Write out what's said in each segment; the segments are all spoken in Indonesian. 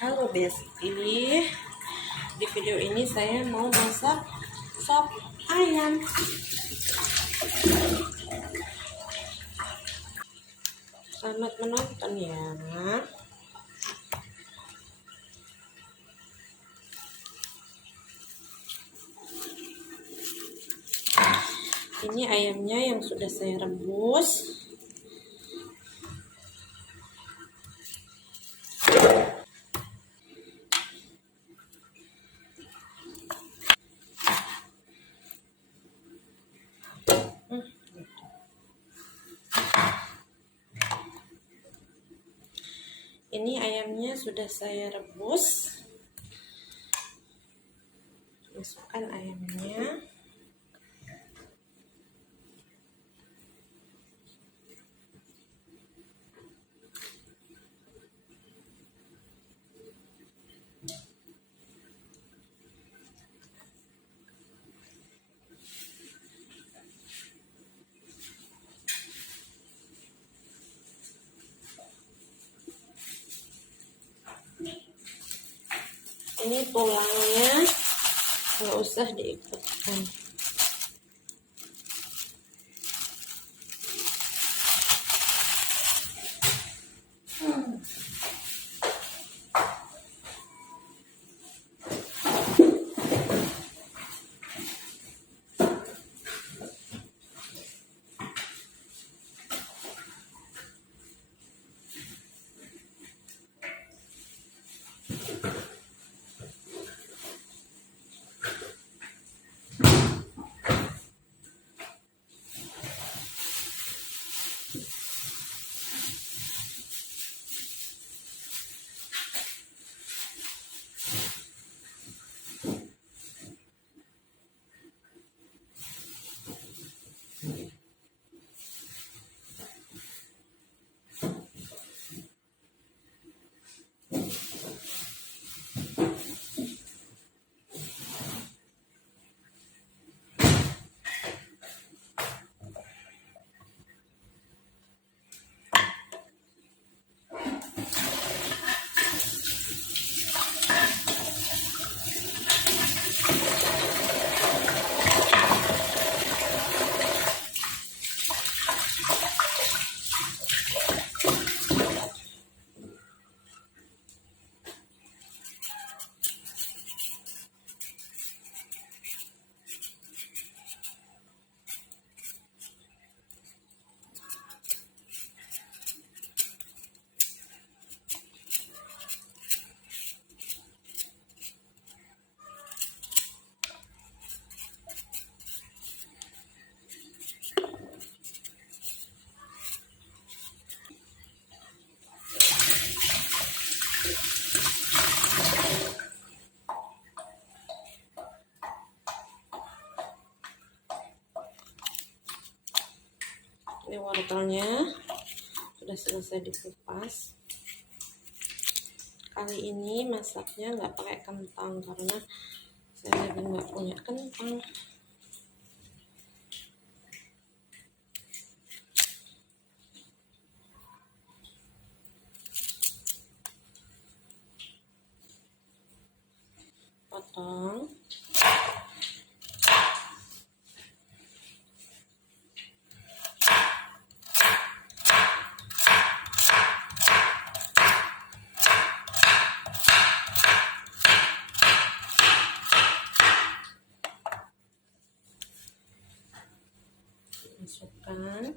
Halo Besti, di video ini saya mau masak sop ayam. Selamat menonton ya. Ini ayamnya yang sudah saya rebus. Ini ayamnya sudah saya rebus. Masukkan ayamnya. Ini tulangnya nggak usah diikutkan. Ini wortelnya sudah selesai dikupas. Kali ini masaknya nggak pakai kentang karena saya lagi nggak punya kentang. Potong. Masukkan.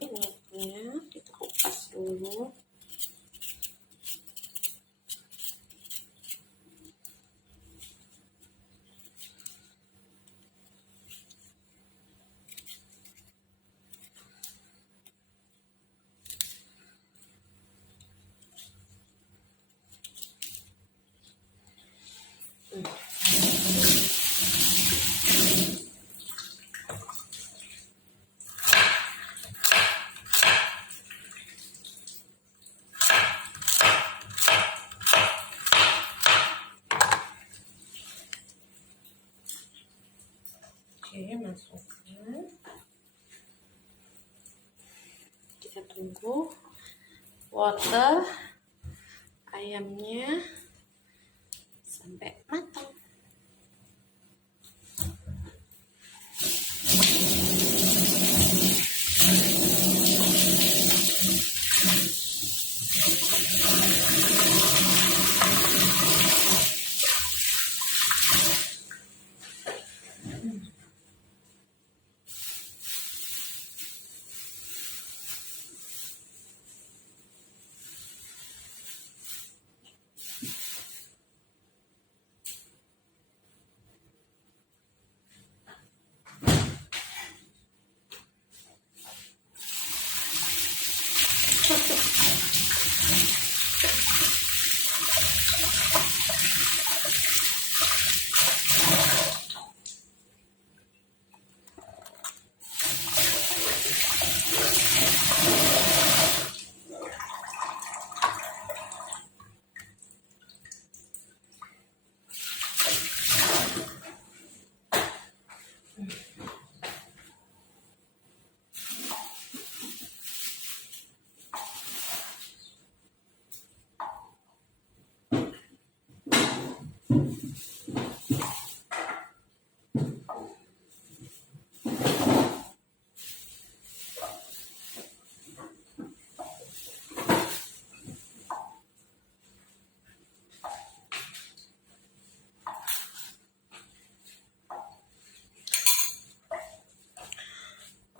Ini kita kupas dulu. tunggu wortel ayamnya sampai matang.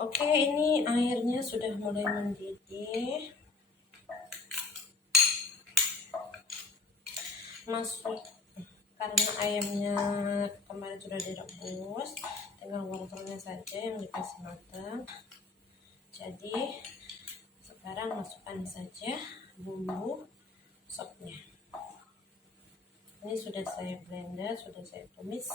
Oke, ini airnya sudah mulai mendidih. Masuk, karena ayamnya kemarin sudah direbus, tinggal wortelnya saja yang dikasih matang. Jadi sekarang masukkan saja bumbu sopnya. Ini sudah saya blender, sudah saya tumis.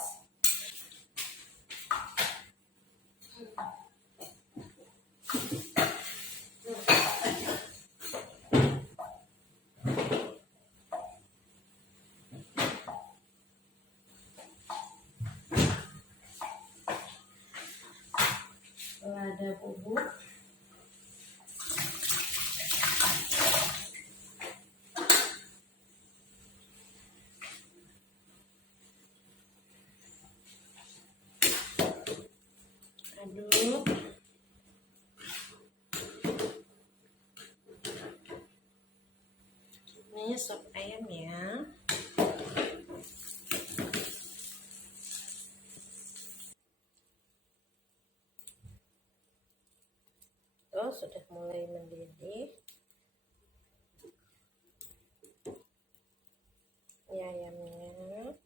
Setelah ada bubuk, aduk. Ini sop ayam ya. Tuh, sudah mulai mendidih. Ini ayamnya.